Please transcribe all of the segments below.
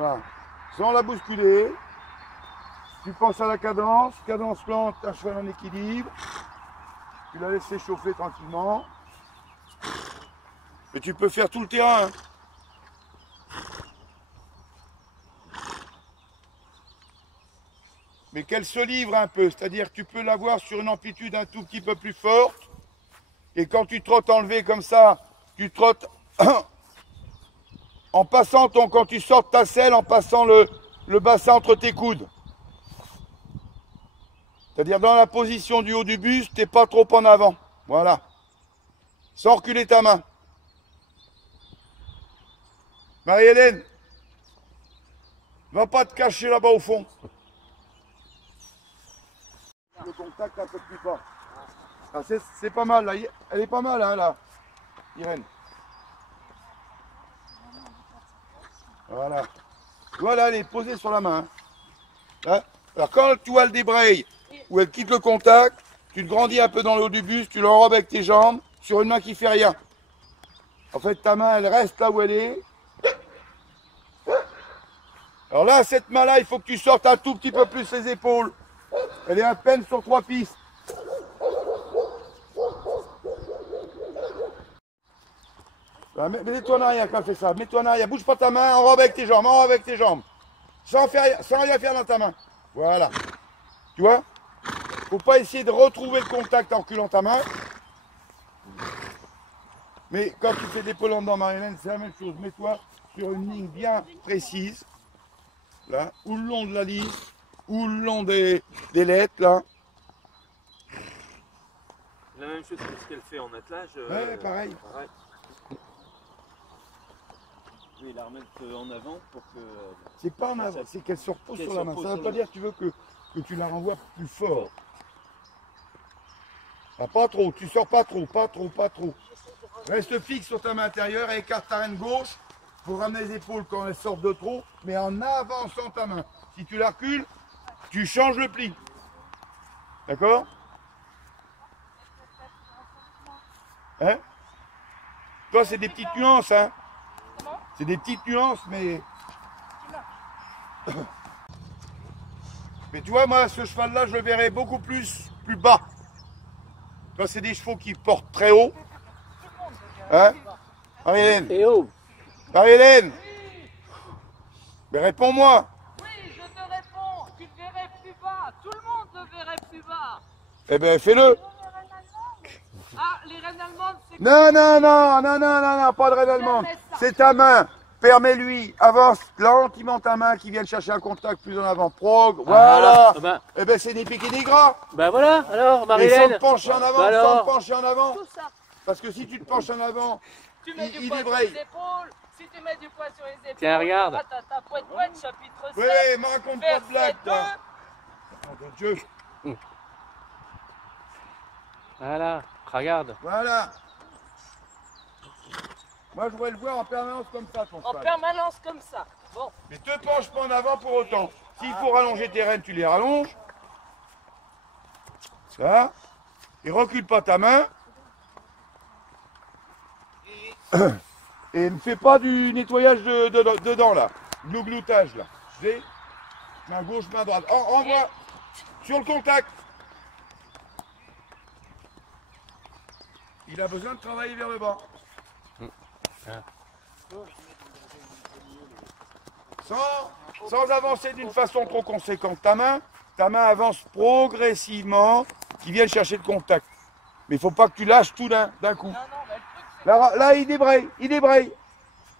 Voilà. Sans la bousculer. Tu penses à la cadence. Cadence lente, un cheval en équilibre. Tu la laisses s'échauffer tranquillement. Mais tu peux faire tout le terrain. Hein. Mais qu'elle se livre un peu. C'est-à-dire que tu peux l'avoir sur une amplitude un tout petit peu plus forte. Et quand tu trottes enlevé comme ça, tu trottes en passant quand tu sors ta selle, en passant le bassin entre tes coudes. C'est-à-dire dans la position du haut du buste, tu n'es pas trop en avant. Voilà. Sans reculer ta main. Marie-Hélène, va pas te cacher là-bas au fond. Le contact un peu plus bas. Ah, c'est pas mal là. Elle est pas mal hein, là, Irène. Voilà. Voilà, elle est posée sur la main. Hein. Alors quand tu vois le débraye ou elle quitte le contact, tu te grandis un peu dans le haut du buste, tu l'enrobes avec tes jambes sur une main qui fait rien. En fait, ta main, elle reste là où elle est. Alors là, cette main-là, il faut que tu sortes un tout petit peu plus les épaules. Elle est à peine sur 3 pistes. Mets-toi en arrière quand elle fait ça. Mets-toi en arrière. Bouge pas ta main, enrobe avec tes jambes, enrobe avec tes jambes. Sans rien faire dans ta main. Voilà. Tu vois? Faut pas essayer de retrouver le contact en reculant ta main. Mais quand tu fais des polons dans Marie-Hélène, c'est la même chose. Mets-toi sur une ligne bien précise. Là, ou le long de la ligne, ou le long des lettres, là. La même chose que ce qu'elle fait en attelage. Ouais, pareil. Oui, la remettre en avant pour que... C'est pas en avant, c'est qu'elle se repose sur la main. Ça ne veut pas dire que tu veux que tu la renvoies plus fort. Ah, pas trop, tu sors pas trop, pas trop, pas trop. Reste fixe sur ta main intérieure et écarte ta reine gauche pour ramener les épaules quand elles sortent de trop, mais en avançant ta main. Si tu la recules, tu changes le pli. D'accord? Hein? Toi, c'est des petites nuances, hein? C'est des petites nuances, mais... Mais tu vois, moi, ce cheval-là, je le verrais beaucoup plus bas. Toi, c'est des chevaux qui portent très haut. Hein? Marie-Hélène? Et oh! Marie-Hélène? Mais réponds-moi! Oui, je te réponds, tu le verrais plus bas, tout le monde le verrait plus bas. Eh bien, fais-le! Ah, les reines allemandes, c'est... Non, non, non, non, non, non, non, pas de reine allemande. C'est ta main. Permets-lui, avance gentiment ta main qui vienne chercher un contact plus en avant. Voilà. Eh ben c'est des pics et des gras. Ben voilà, alors Et sans Marie-Hélène. te pencher en avant, Bah sans alors. te pencher en avant. Tout ça. Parce que si tu te penches en avant, Tu mets il du poids sur débraye. les épaules. Si tu mets du poids sur les épaules... Tiens, regarde. Ah, t'as poète, chapitre 7. Oui, me raconte pas de blague, toi. Oh mon Dieu. Voilà, regarde. Voilà. Moi, je voudrais le voir en permanence comme ça, ton En cheval. permanence comme ça. Bon. Mais te penche pas en avant pour autant. S'il faut rallonger tes rênes, tu les rallonges. Ça. Et recule pas ta main. Et ne fais pas du nettoyage dedans là. Glougloutage là. Tu sais, main gauche, main droite. Envoie sur le contact. Il a besoin de travailler vers le bas. Sans avancer d'une façon trop conséquente. Ta main avance progressivement, qui vienne chercher le contact. Mais il ne faut pas que tu lâches tout d'un coup. Non, non, mais le truc, c'est... Là, il débraye.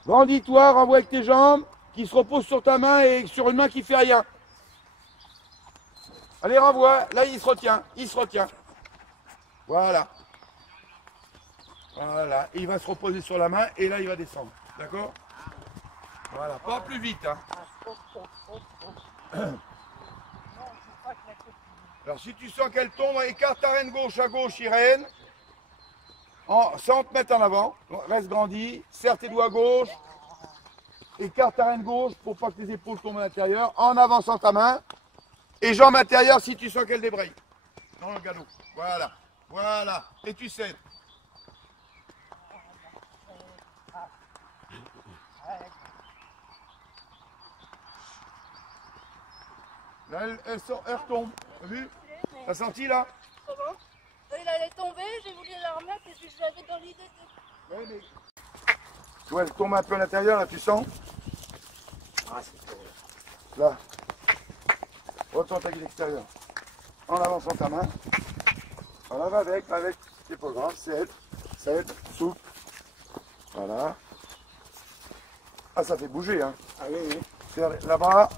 Grandis-toi, renvoie avec tes jambes, qui se reposent sur ta main et sur une main qui fait rien. Allez, renvoie. Là, il se retient. Voilà. Voilà. Et il va se reposer sur la main et là, il va descendre. D'accord? Voilà. Pas plus vite, hein. Alors, si tu sens qu'elle tombe, écarte ta reine gauche à gauche, Irène. Sans te mettre en avant. Reste grandi. Serre tes doigts gauche. Écarte ta reine gauche pour pas que tes épaules tombent à l'intérieur. En avançant ta main. Et jambe intérieure si tu sens qu'elle débraye. Dans le galop. Voilà. Voilà. Et tu cèdes. Là, elle retombe. T'as vu? T'as senti là? Comment? Il allait tomber, j'ai voulu la remettre et puis je l'avais dans l'idée de... Ouais, mais... Tu vois, elle tombe un peu à l'intérieur, là, tu sens? Ah, c'est Là. Retourne ta guide extérieure. En avançant ta main. Voilà, va avec, c'est pas grave, c'est souple. Voilà. Ah, ça fait bouger, hein. Ah oui, oui. C'est là-bas.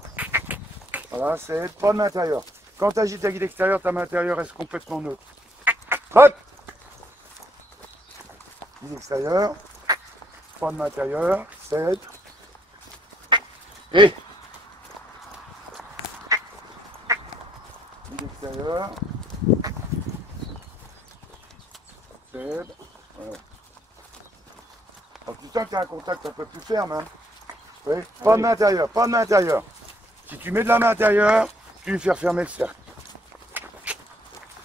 Voilà, c'est pas de main intérieure. Quand tu agites ta guide extérieure, ta main intérieure reste complètement neutre. Hop! Guide extérieure. Pas de main intérieure. 7. Et. Guide extérieure. 7. Voilà. Alors, tu sens que tu as un contact un peu plus ferme, hein? Oui. Pas de main intérieure, pas de main intérieure. Si tu mets de la main intérieure, tu lui fais refermer le cercle.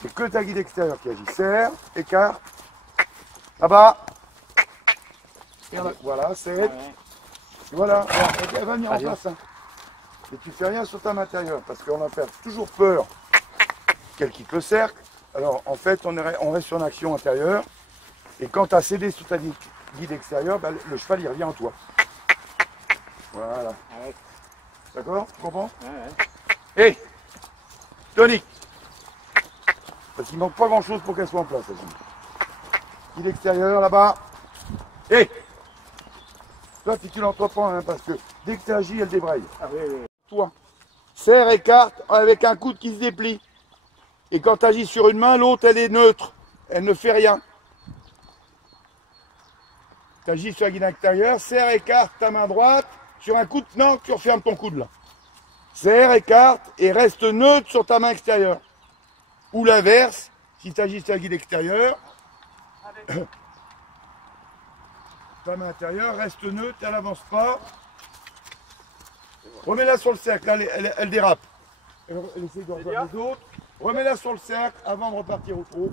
C'est que ta guide extérieure qui agit. Serre, écarte. Là-bas. Voilà, c'est. Voilà, elle va venir en place. Hein. Et tu fais rien sur ta main intérieure parce qu'on va faire toujours peur qu'elle quitte le cercle. Alors en fait, on reste sur une action intérieure. Et quand tu as cédé sur ta guide extérieure, ben, le cheval il revient en toi. Voilà. D'accord? Tu comprends? Hé, tonique. Parce qu'il manque pas grand chose pour qu'elle soit en place. Guide extérieur là-bas. Hé. Toi, si tu l'entreprends, hein, parce que dès que tu agis, elle débraye. Ah oui, oui. Toi, serre, écarte avec un coude qui se déplie. Et quand tu agis sur une main, l'autre, elle est neutre. Elle ne fait rien. Tu agis sur la guide intérieure, serre, écarte ta main droite. Sur un coude, non, tu refermes ton coude là. Serre, écarte et reste neutre sur ta main extérieure. Ou l'inverse, si tu agis sur la guide extérieure, ta main intérieure reste neutre, elle n'avance pas. Remets-la sur le cercle, là, elle dérape. Elle essaie de rejoindre les autres. Remets-la sur le cercle avant de repartir au trot.